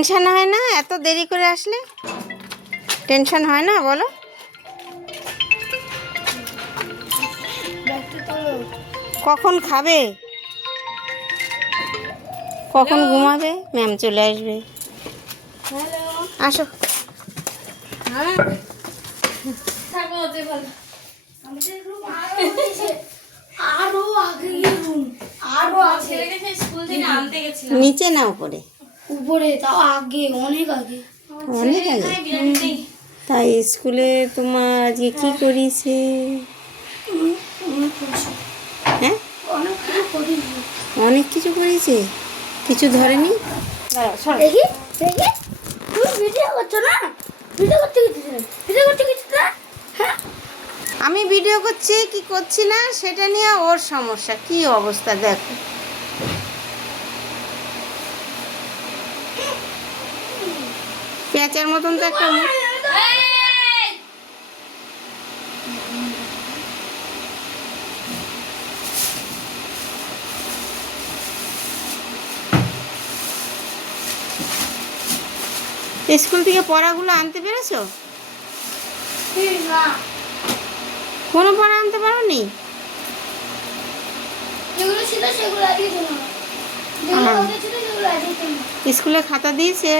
Tension হয় না এত দেরি করে আসলে? টেনশন হয় না বলো? কখন খাবে, কখন ঘুমাবে? ম্যাম চলে আসবে। আসো। নিচে না উপরে? উপরে, তাও আগে, অনেক আগে। অনেক আগে? তাই স্কুলে তোমার আজকে কি করিয়েছে? হ্যাঁ, অনেক কিছু করিয়েছে। কিছু ধরেনি? দেখি দেখি, তুমি ভিডিও করছো না? ভিডিও করতে গেছিলে, ভিডিও করতে গেছিলে না? হ্যাঁ, আমি ভিডিও করছি কি করছি না সেটা নিয়ে ওর সমস্যা। কি অবস্থা দেখো। পেঁচার মতন তো একটা মুখ। স্কুল থেকে পড়াগুলো আনতে পেরেছো? না, কোনো পড়া আনতে পারোনি? যেগুলো ছিল সেগুলো আগে ছিল না, যেগুলো আগে ছিল সেগুলো আগে ছিল না। স্কুলে খাতা দিয়েছে?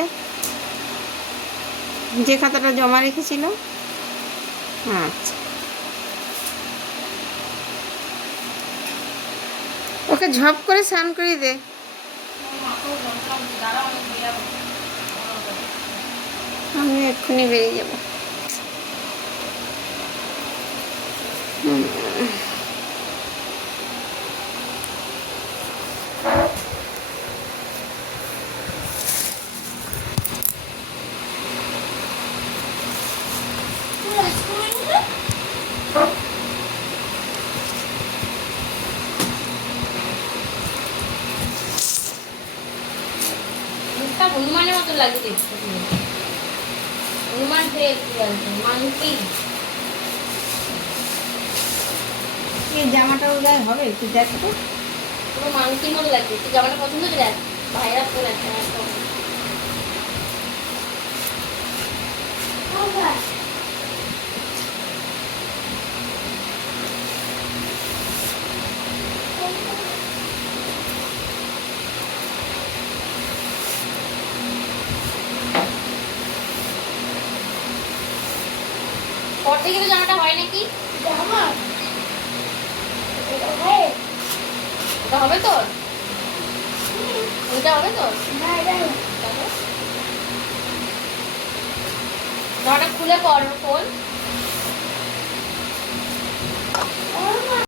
যে খাতাটা জমা রেখেছিল? আচ্ছা, ওকে ঝপ করে স্নান করিয়ে দে। আমি এক্ষুনি বেরিয়ে যাবো। হনুমানের মতো লাগে দেখতে। হনুমান মানকি এই জামাটা গায়ে হবে একটু দেখো তো। পুরো মানকির মতো লাগছে। তুই জামাটা পছন্দ করে দেখ, ভাইরা তোর একটা পর থেকে তো জামাটা হয় নাকি? জামা ওটা হবে তোর? ওইটা হবে তোর? না, এটা জামাটা খুলে পর খোল।